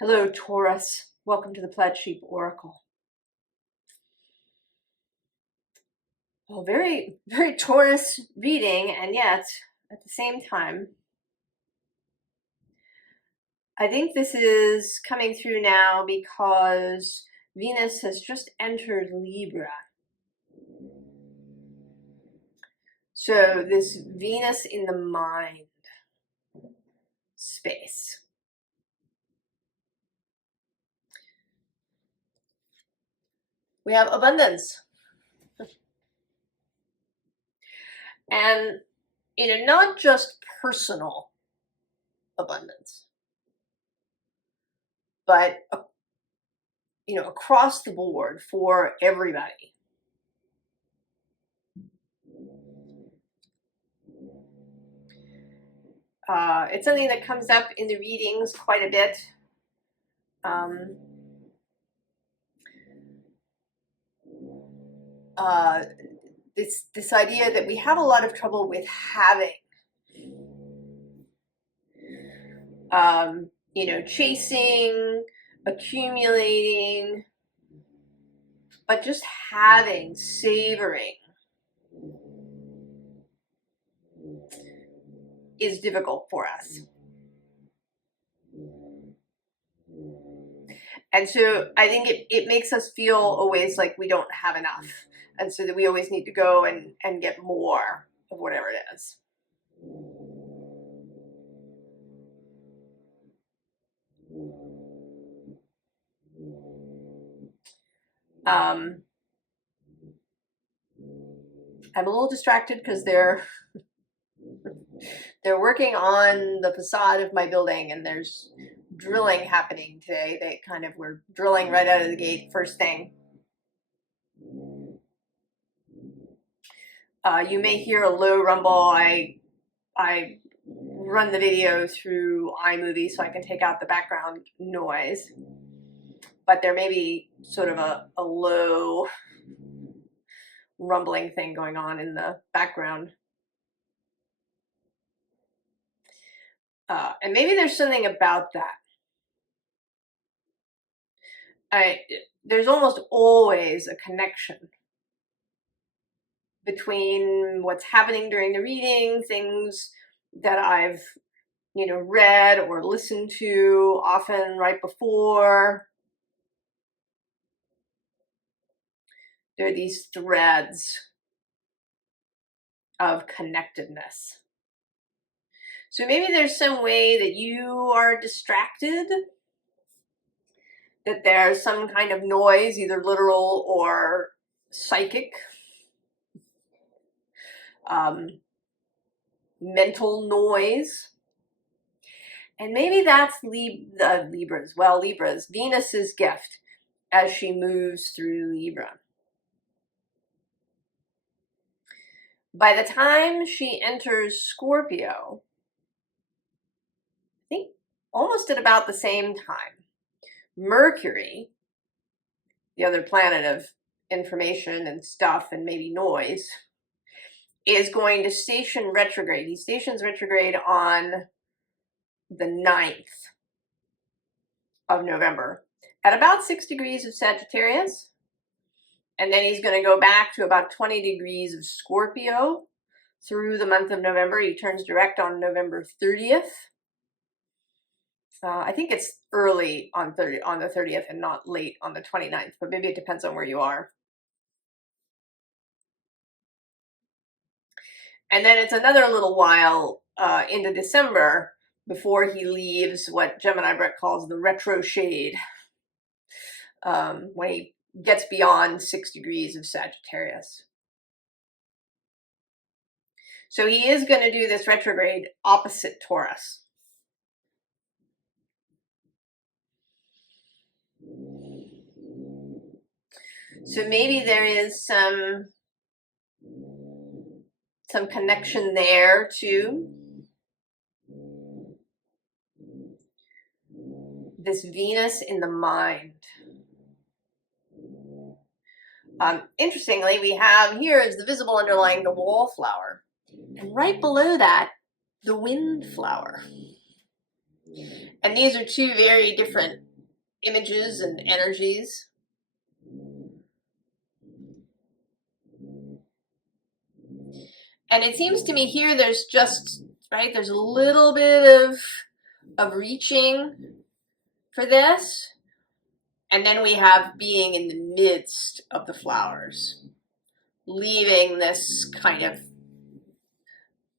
Hello, Taurus. Welcome to the Plaid Sheep Oracle. Well, very Taurus reading, and yet, at the same time, I think this is coming through now because Venus has just entered Libra. So this Venus in the mind space. We have abundance. And, not just personal abundance, but, across the board for everybody. It's something that comes up in the readings quite a bit. This idea that we have a lot of trouble with having, chasing, accumulating, but just having, savoring is difficult for us. And so I think it makes us feel always like we don't have enough. And so that we always need to go and get more of whatever it is. I'm a little distracted because they're working on the facade of my building, and there's drilling happening today. They kind of were drilling right out of the gate first thing. You may hear a low rumble. I run the video through iMovie so I can take out the background noise, but there may be sort of a low rumbling thing going on in the background. And maybe there's something about that. There's almost always a connection between what's happening during the reading, things that I've, read or listened to, often right before. There are these threads of connectedness. So maybe there's some way that you are distracted, that there's some kind of noise, either literal or psychic, mental noise. And maybe that's Libra's, Venus's gift as she moves through Libra. By the time she enters Scorpio, I think almost at about the same time, Mercury, the other planet of information and stuff and maybe noise, is going to station retrograde. He stations retrograde on the 9th of November at about 6 degrees of Sagittarius. And then he's going to go back to about 20 degrees of Scorpio through the month of November. He turns direct on November 30th. I think it's early on the 30th and not late on the 29th, but maybe it depends on where you are. And then it's another little while into December before he leaves what Gemini Brett calls the retro shade, when he gets beyond 6 degrees of Sagittarius. So he is going to do this retrograde opposite Taurus. So maybe there is some connection there too. This Venus in the mind. Interestingly, we have here is the visible underlying the wallflower. And right below that, the windflower. And these are two very different images and energies. And it seems to me here there's just, right, there's a little bit of reaching for this. And then we have being in the midst of the flowers, leaving this kind of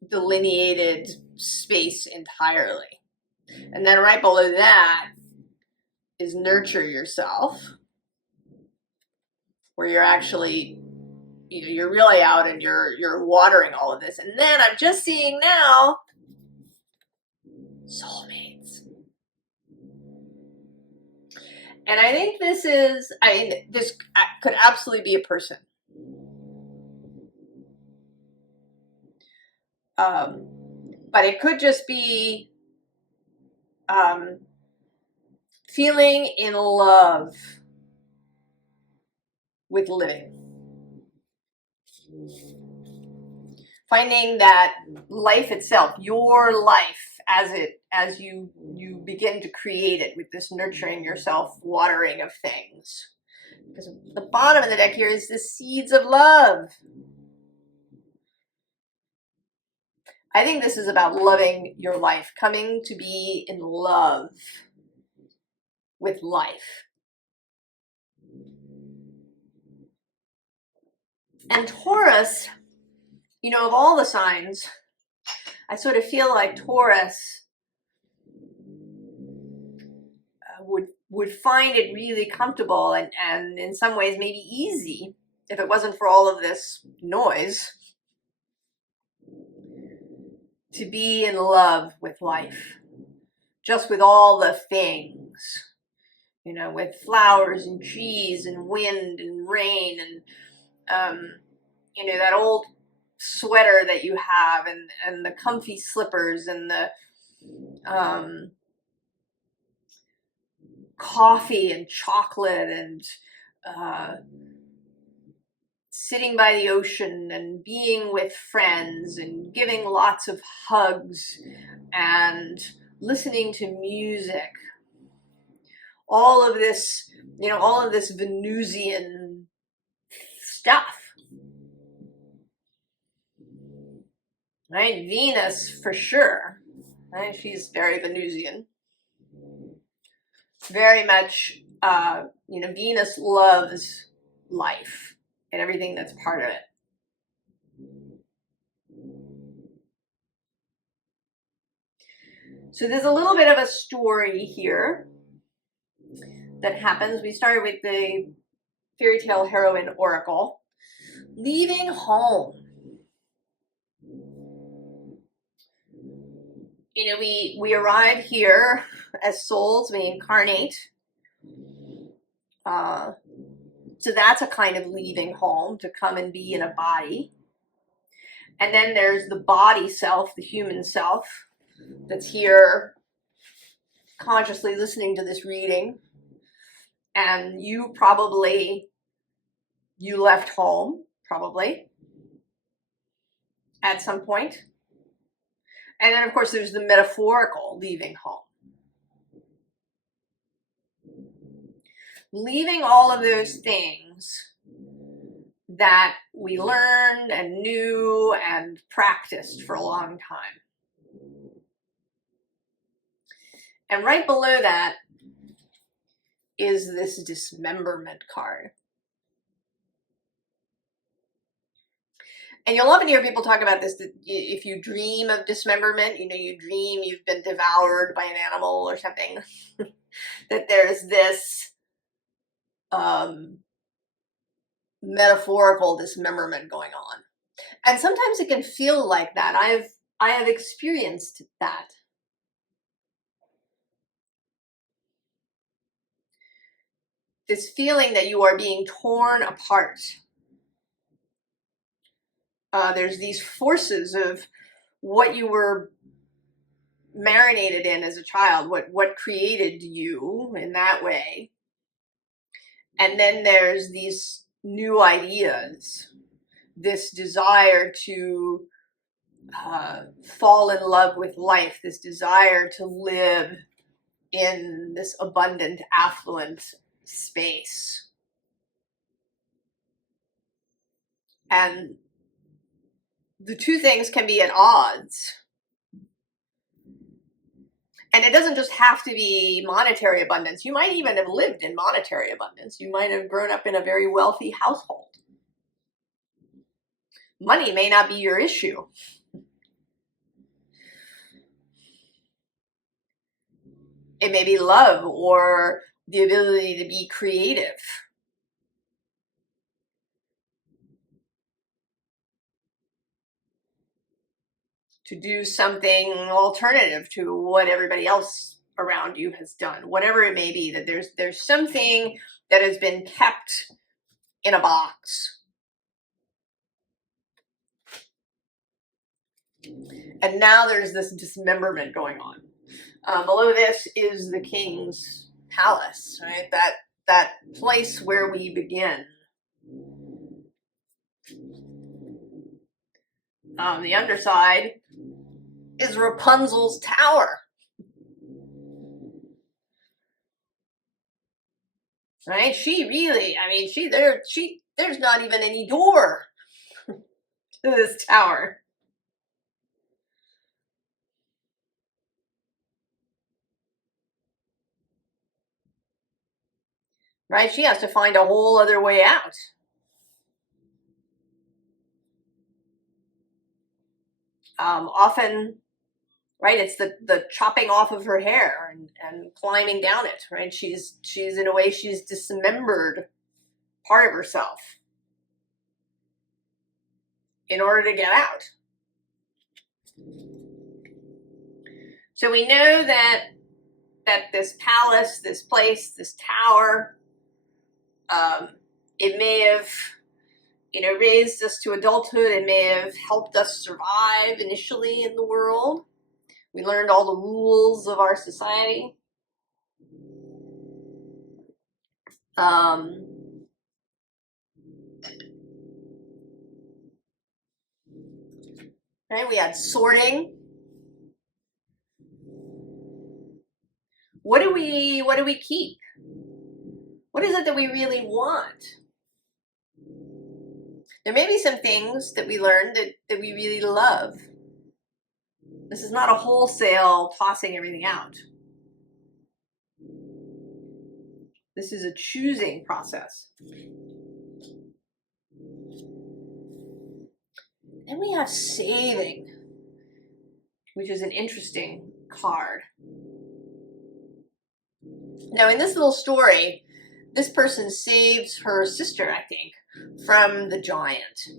delineated space entirely. And then right below that is nurture yourself, where you're actually, you're really out and you're watering all of this. And then I'm just seeing now soulmates. And I think this is, this could absolutely be a person. But it could just be feeling in love with living. Finding that life itself, your life, as you begin to create it with this nurturing yourself, watering of things. Because the bottom of the deck here is the seeds of love. I think this is about loving your life, coming to be in love with life. And Taurus, of all the signs, I sort of feel like Taurus would find it really comfortable and in some ways maybe easy if it wasn't for all of this noise to be in love with life, just with all the things, with flowers and trees and wind and rain and that old sweater that you have and the comfy slippers and the coffee and chocolate and sitting by the ocean and being with friends and giving lots of hugs and listening to music. All of this Venusian stuff. Right? Venus for sure. Right? She's very Venusian. Very much, Venus loves life and everything that's part of it. So there's a little bit of a story here that happens. We started with the fairy tale heroine oracle, leaving home. We arrive here as souls, we incarnate. So that's a kind of leaving home, to come and be in a body. And then there's the body self, the human self, that's here consciously listening to this reading. And you left home, probably, at some point. And then, of course, there's the metaphorical leaving home. Leaving all of those things that we learned and knew and practiced for a long time. And right below that is this dismemberment card. And you'll often hear people talk about this, that if you dream of dismemberment, you dream you've been devoured by an animal or something, that there's this metaphorical dismemberment going on. And sometimes it can feel like that. I have experienced that. This feeling that you are being torn apart. There's these forces of what you were marinated in as a child, what created you in that way. And then there's these new ideas, this desire to fall in love with life, this desire to live in this abundant, affluent space. And the two things can be at odds. And it doesn't just have to be monetary abundance. You might even have lived in monetary abundance. You might have grown up in a very wealthy household. Money may not be your issue. It may be love or the ability to be creative. To do something alternative to what everybody else around you has done. Whatever it may be, that there's something that has been kept in a box. And now there's this dismemberment going on. Below this is the king's palace, right? That place where we begin. The underside is Rapunzel's tower. Right? She really, I mean, there's not even any door to this tower. Right? She has to find a whole other way out. Often, right, it's the chopping off of her hair and climbing down it, right? She's in a way, she's dismembered part of herself in order to get out. So we know that this palace, this place, this tower, it may have, raised us to adulthood. It may have helped us survive initially in the world. We learned all the rules of our society. Right? We had sorting. What do we keep? What is it that we really want? There may be some things that we learned that we really love. This is not a wholesale tossing everything out. This is a choosing process. And we have saving, which is an interesting card. Now, in this little story, this person saves her sister, I think, from the giant.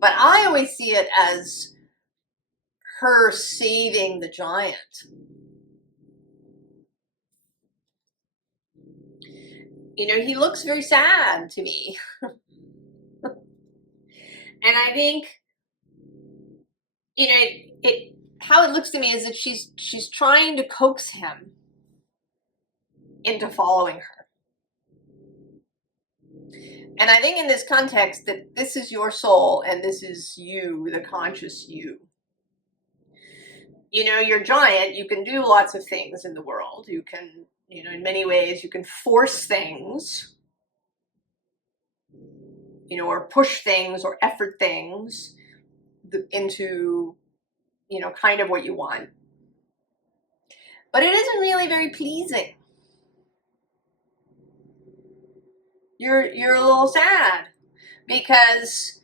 But I always see it as her saving the giant. He looks very sad to me. And I think, how it looks to me is that she's trying to coax him into following her. And I think in this context that this is your soul and this is you, the conscious you. You're giant, you can do lots of things in the world. You can, in many ways, you can force things, or push things or effort things into, kind of what you want. But it isn't really very pleasing. You're a little sad because,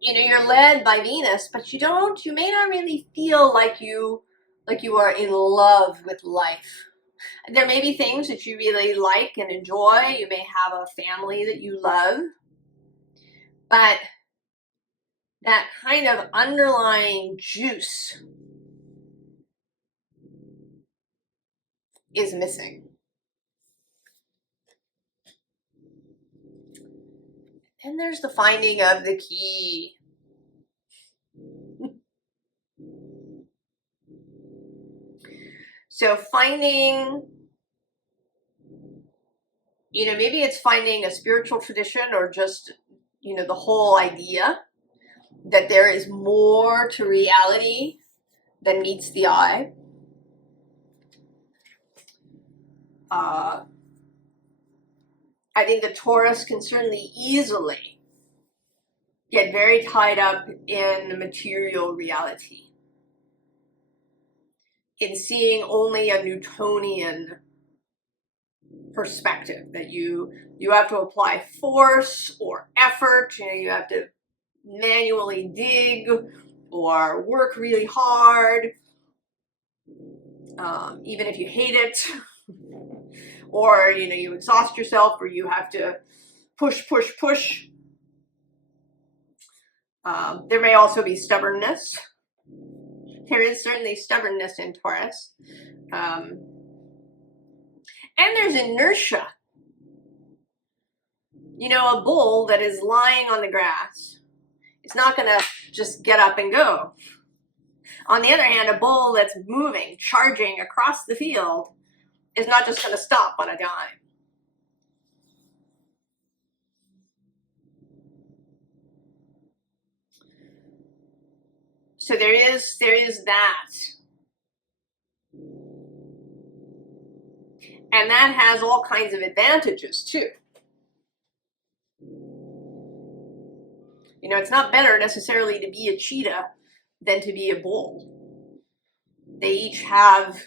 you're led by Venus, but you may not really feel like you are in love with life. There may be things that you really like and enjoy. You may have a family that you love, but that kind of underlying juice is missing. And there's the finding of the key. So finding, maybe it's finding a spiritual tradition or just, the whole idea that there is more to reality than meets the eye. I think the Taurus can certainly easily get very tied up in the material reality, in seeing only a Newtonian perspective, that you have to apply force or effort, you have to manually dig or work really hard, even if you hate it, or you exhaust yourself, or you have to push. There may also be stubbornness. There is certainly stubbornness in Taurus. And there's inertia. A bull that is lying on the grass is not going to just get up and go. On the other hand, a bull that's moving, charging across the field is not just going to stop on a dime. So there is that. And that has all kinds of advantages too. It's not better necessarily to be a cheetah than to be a bull. They each have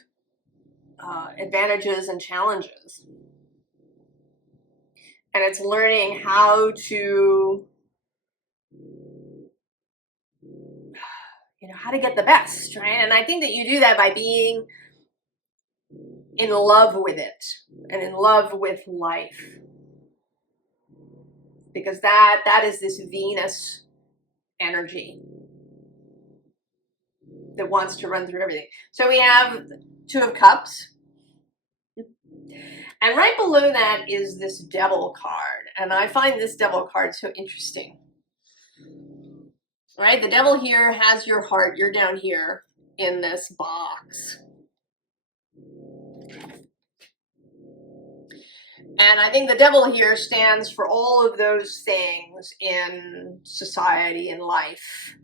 advantages and challenges. And it's learning how to, how to get the best, right? And I think that you do that by being in love with it and in love with life. Because that is this Venus energy that wants to run through everything. So we have Two of Cups. And right below that is this Devil card. And I find this Devil card so interesting. Right? The Devil here has your heart. You're down here in this box. And I think the Devil here stands for all of those things in society and life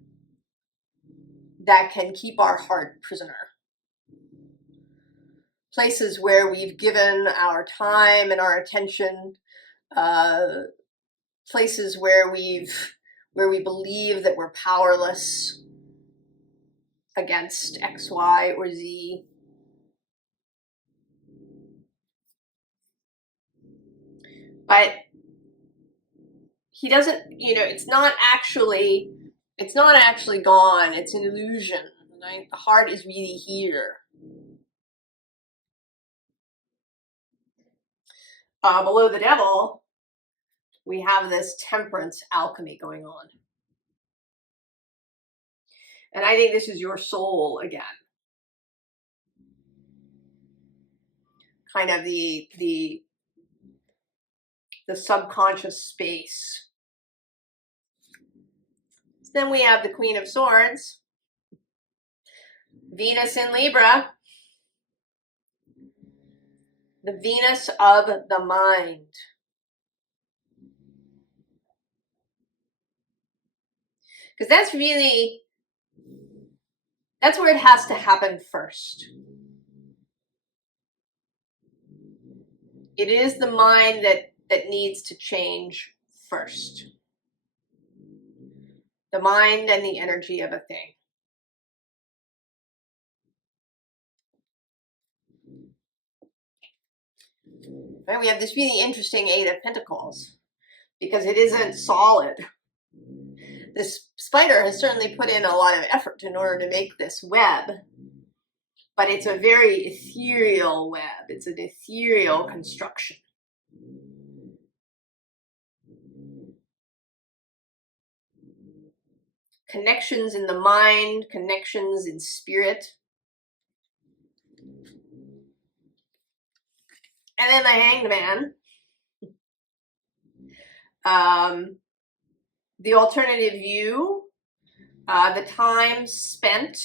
that can keep our heart prisoner. Places where we've given our time and our attention, places where we believe that we're powerless against X, Y, or Z. But he doesn't, it's not actually gone. It's an illusion. Right? The heart is really here. Below the Devil, we have this Temperance alchemy going on. And I think this is your soul again. Kind of the subconscious space. So then we have the Queen of Swords, Venus in Libra, the Venus of the mind. Because that's where it has to happen first. It is the mind that needs to change first. The mind and the energy of a thing. Right? We have this really interesting Eight of Pentacles because it isn't solid. This spider has certainly put in a lot of effort in order to make this web, but it's a very ethereal web. It's an ethereal construction. Connections in the mind, connections in spirit. And then the Hanged Man. The alternative view, the time spent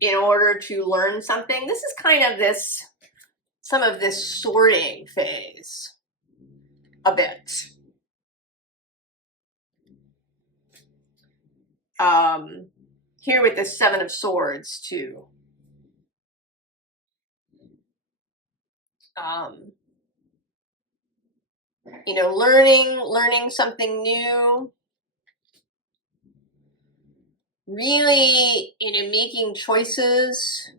in order to learn something. This is kind of some of this sorting phase a bit. Here with the Seven of Swords too. you know, learning something new, really, you know, making choices,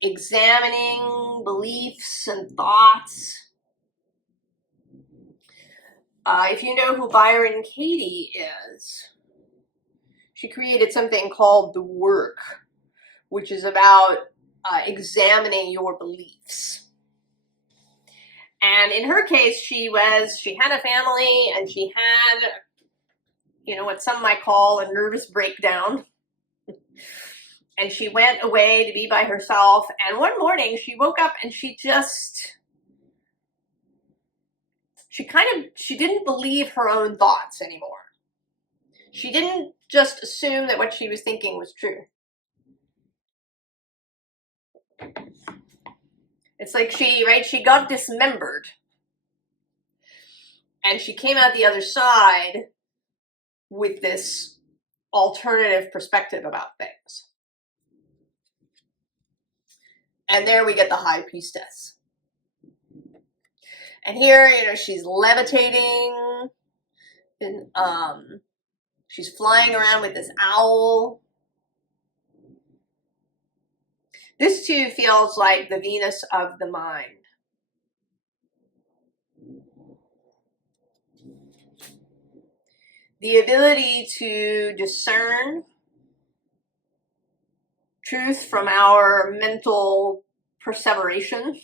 examining beliefs and thoughts. If you know who Byron Katie is, she created something called The Work, which is about examining your beliefs. And in her case, she had a family, and she had, you know, what some might call a nervous breakdown. And she went away to be by herself. And one morning she woke up and she didn't believe her own thoughts anymore. She didn't just assume that what she was thinking was true. It's like she got dismembered. And she came out the other side with this alternative perspective about things. And there we get the High Priestess. And here, you know, she's levitating, and she's flying around with this owl. This too feels like the Venus of the mind. The ability to discern truth from our mental perseveration,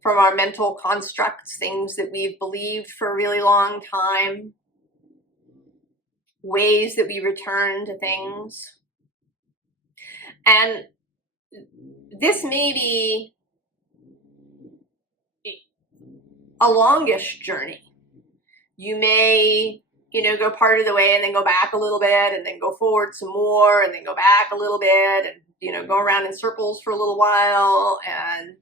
from our mental constructs, things that we've believed for a really long time, ways that we return to things. And this may be a longish journey. You may, you know, go part of the way and then go back a little bit and then go forward some more and then go back a little bit and, you know, go around in circles for a little while. And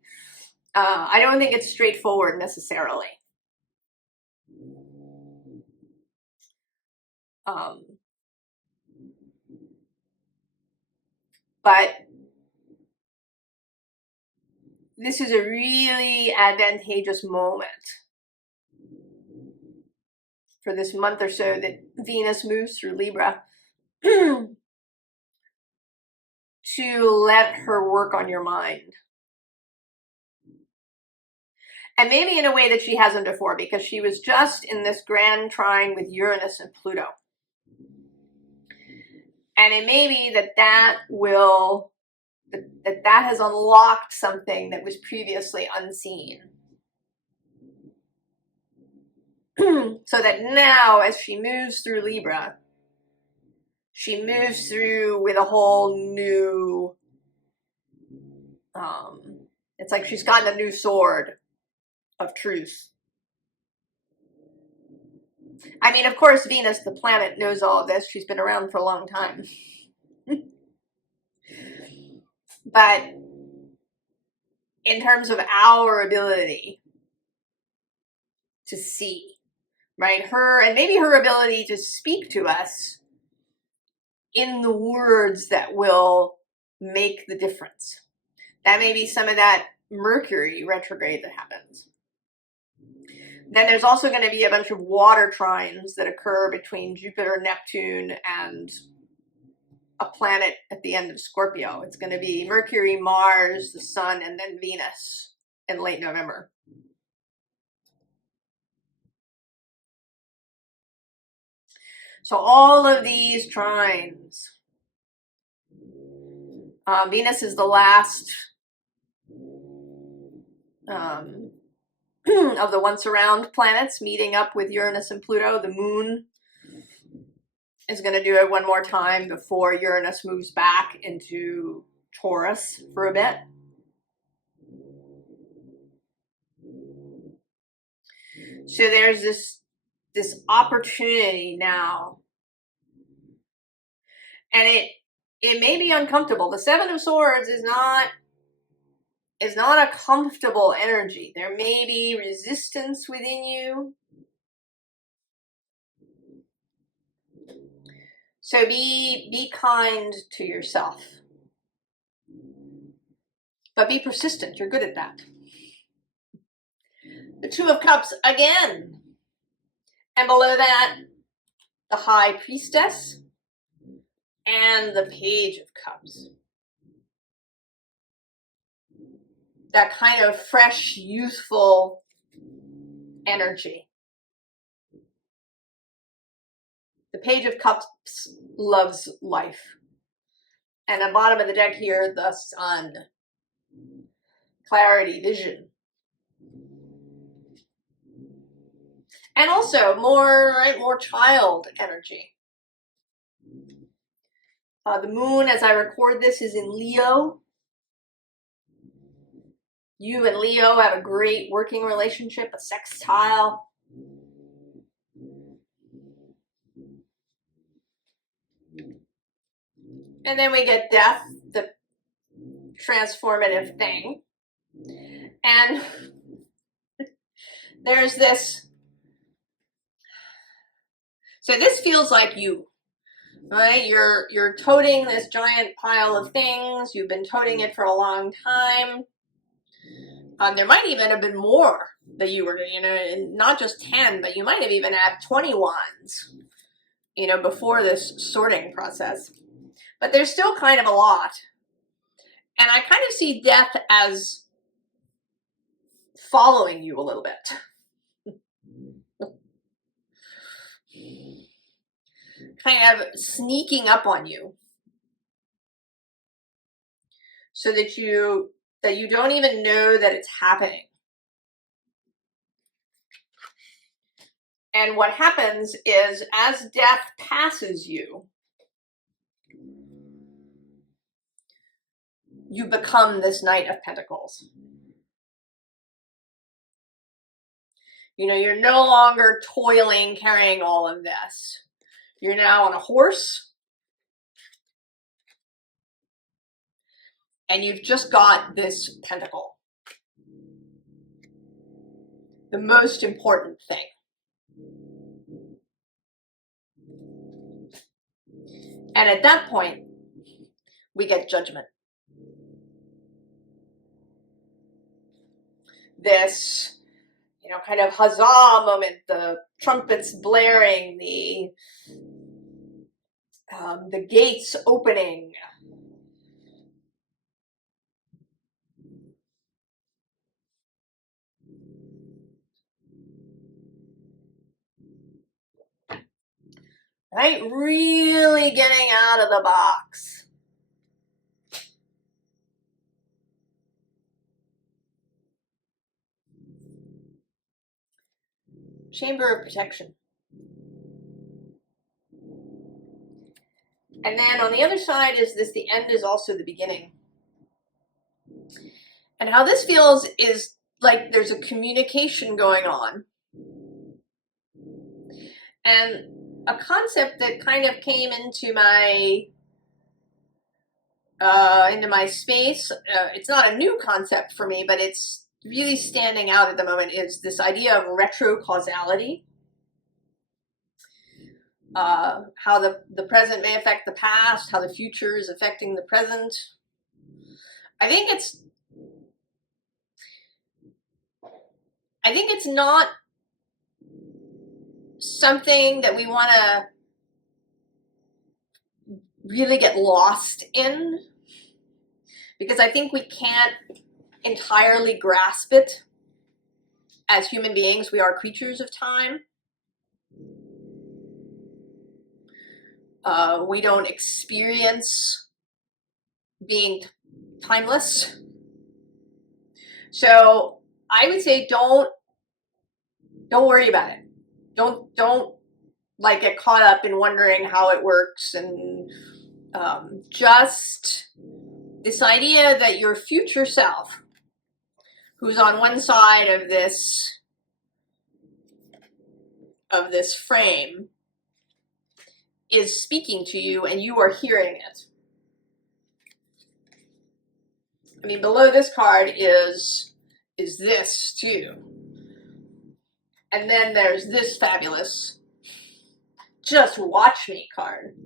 I don't think it's straightforward necessarily. But this is a really advantageous moment for this month or so that Venus moves through Libra to let her work on your mind. And maybe in a way that she hasn't before, because she was just in this grand trine with Uranus and Pluto. And it may be that has unlocked something that was previously unseen. So that now, as she moves through Libra, she moves through with a whole new, it's like she's gotten a new sword of truth. I mean, of course, Venus, the planet, knows all of this. She's been around for a long time. But in terms of our ability to see, right, and maybe her ability to speak to us in the words that will make the difference. That may be some of that Mercury retrograde that happens. Then there's also going to be a bunch of water trines that occur between Jupiter, Neptune, and a planet at the end of Scorpio. It's going to be Mercury, Mars, the Sun, and then Venus in late November. So all of these trines. Venus is the last of the once around planets meeting up with Uranus and Pluto. The moon is going to do it one more time before Uranus moves back into Taurus for a bit. So there's this opportunity now, and it may be uncomfortable. The Seven of Swords is not a comfortable energy. There may be resistance within you. So be kind to yourself. but be persistent. You're good at that. The Two of Cups again. And below that, the High Priestess and the Page of Cups. That kind of fresh, youthful energy. The Page of Cups loves life. And at the bottom of the deck here, the Sun. Clarity, vision. And also more child energy. The moon, as I record this, is in Leo. You and Leo have a great working relationship, a sextile. And then we get death, the transformative thing. And there's this. So this feels like you, right? You're toting this giant pile of things. You've been toting it for a long time. There might even have been more that you were, not just 10, but you might have even had 20 wands, before this sorting process. But there's still kind of a lot. And I kind of see death as following you a little bit. Kind of sneaking up on you. So that you don't even know that it's happening. And what happens is, as death passes you, you become this Knight of Pentacles. You're no longer toiling, carrying all of this. You're now on a horse. And you've just got this pentacle. The most important thing. And at that point, we get Judgment. This, kind of huzzah moment, the trumpets blaring, the gates opening. Right? Really getting out of the box. Chamber of Protection. And then on the other side is this, the end is also the beginning. And how this feels is like there's a communication going on. And a concept that kind of came into my space, it's not a new concept for me, but it's really standing out at the moment, is this idea of retrocausality. How the present may affect the past, how the future is affecting the present. I think it's not something that we want to really get lost in, because I think we can't entirely grasp it. As human beings, we are creatures of time. We don't experience being timeless. So I would say don't worry about it. Don't like get caught up in wondering how it works, and just this idea that your future self, who's on one side of this frame, is speaking to you and you are hearing it. I mean, below this card is this too. And then there's this fabulous just watch me card.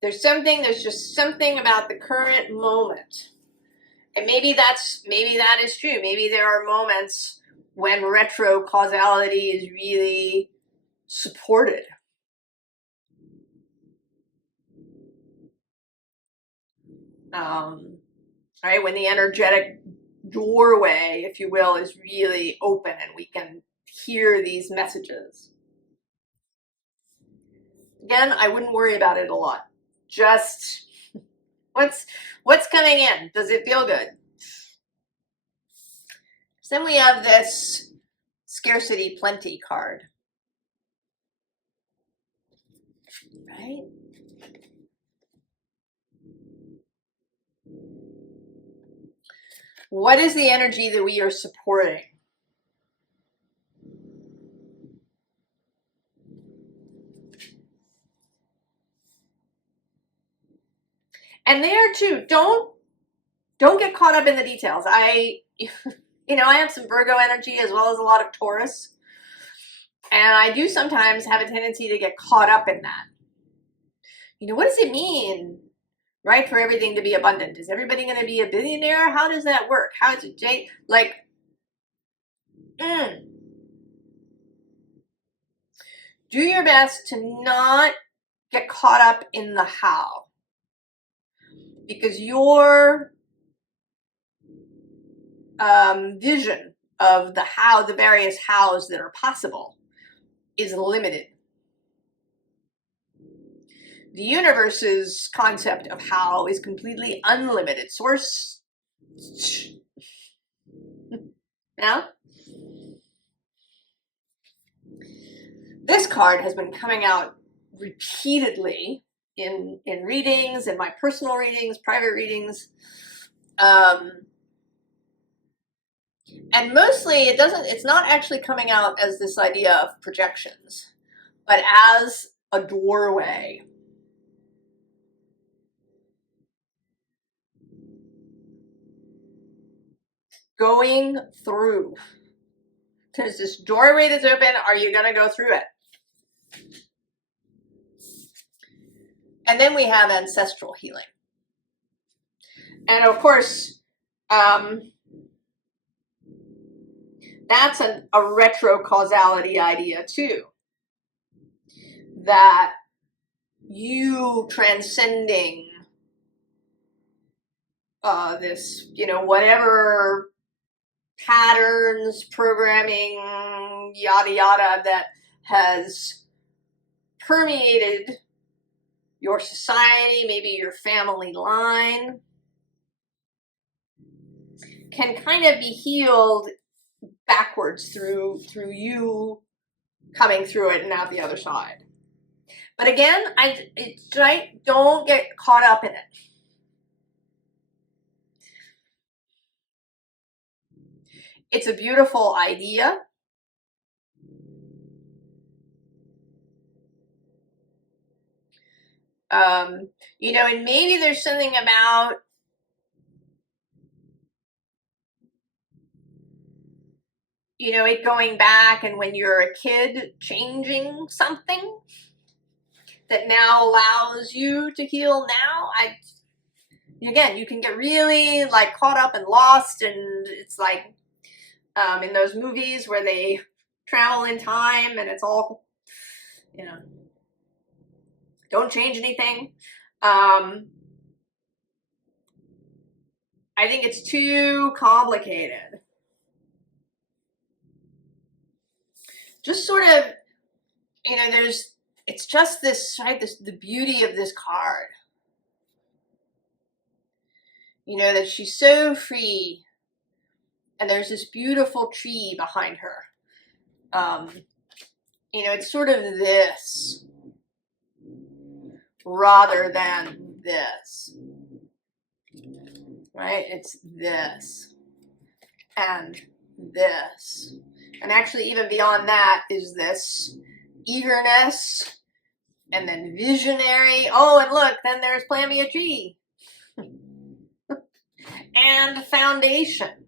There's just something about the current moment. And maybe that is true. Maybe there are moments when retro causality is really supported. Right, when the energetic doorway, if you will, is really open and we can hear these messages. Again, I wouldn't worry about it a lot. Just what's coming in? Does it feel good? So then we have this scarcity plenty card. Right? What is the energy that we are supporting? And there too, don't get caught up in the details. I have some Virgo energy as well as a lot of Taurus. And I do sometimes have a tendency to get caught up in that. What does it mean, right, for everything to be abundant? Is everybody going to be a billionaire? How does that work? How is it, like, do your best to not get caught up in the how. Because your vision of the various hows that are possible is limited. The universe's concept of how is completely unlimited. Source. Now, this card has been coming out repeatedly in readings, in my personal readings, private readings. And mostly it's not actually coming out as this idea of projections, but as a doorway. Going through. There's this doorway that's open. Are you going to go through it? And then we have ancestral healing. And of course, that's a retro causality idea too. That you transcending this, whatever patterns, programming, yada yada, that has permeated your society, maybe your family line, can kind of be healed backwards through you coming through it and out the other side. But again, don't get caught up in it. It's a beautiful idea. And maybe there's something about it going back, and when you're a kid changing something that now allows you to heal now. Again, you can get really caught up and lost, and it's like in those movies where they travel in time and it's all, don't change anything. I think it's too complicated. Just sort of, it's just this, right, the beauty of this card. That she's so free, and there's this beautiful tree behind her. It's sort of this rather than this, right? It's this and this. And actually, even beyond that is this eagerness, and then visionary. Oh, and look, then there's plant me a tree. And foundation.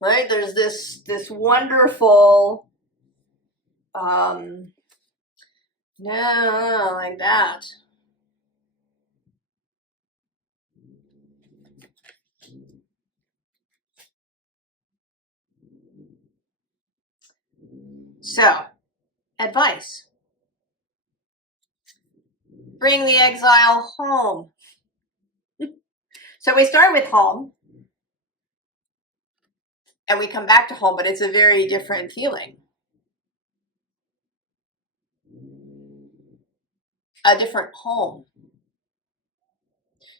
Right, there's this wonderful, no, like that. So, advice. Bring the exile home. So we start with home, and we come back to home, but it's a very different feeling. A different home.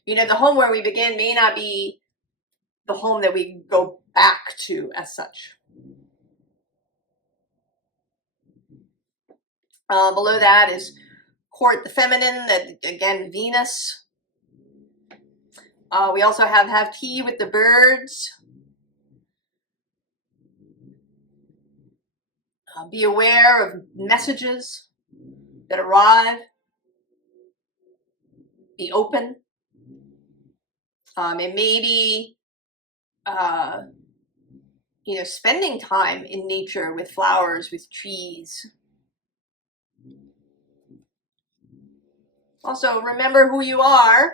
You know, the home where we begin may not be the home that we go back to as such. Below that is court the feminine, that again, Venus. We also have tea with the birds. Be aware of messages that arrive. Be open. And maybe, you know, spending time in nature with flowers, with trees. Also, remember who you are.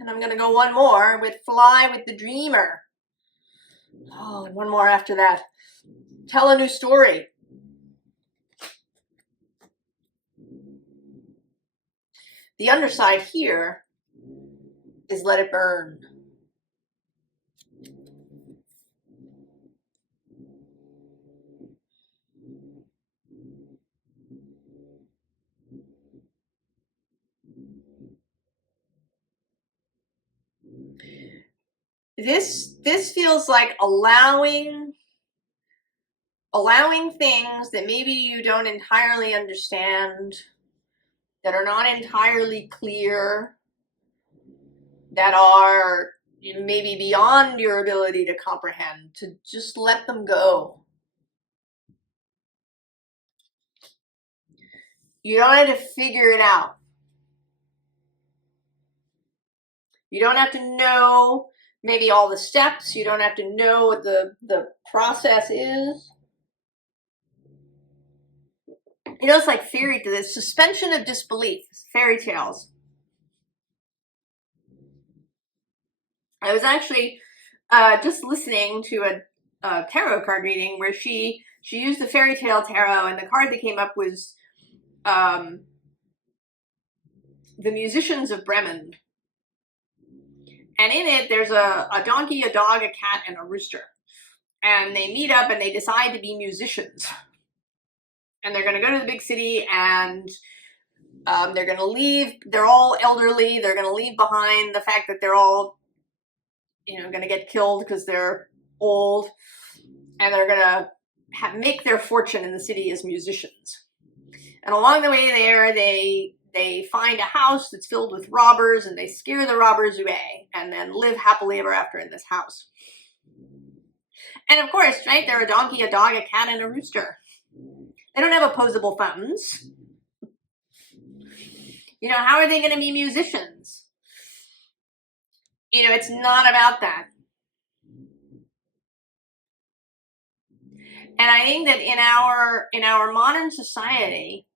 And I'm going to go one more with fly with the dreamer. Oh, and one more after that. Tell a new story. The underside here is let it burn. This feels like allowing things that maybe you don't entirely understand, that are not entirely clear, that are maybe beyond your ability to comprehend, to just let them go. You don't have to figure it out. You don't have to know maybe all the steps. You don't have to know what the process is. You know, it's like the suspension of disbelief, fairy tales. I was actually just listening to a tarot card reading where she used the fairy tale tarot, and the card that came up was the musicians of Bremen. And in it, there's a donkey, a dog, a cat, and a rooster. And they meet up and they decide to be musicians. And they're going to go to the big city, and they're going to leave. They're all elderly. They're going to leave behind the fact that they're all, you know, going to get killed because they're old. And they're going to make their fortune in the city as musicians. And along the way there, they find a house that's filled with robbers, and they scare the robbers away, and then live happily ever after in this house. And of course, right, they're a donkey, a dog, a cat, and a rooster. They don't have opposable thumbs. You know, how are they going to be musicians? You know, it's not about that. And I think that in our modern society,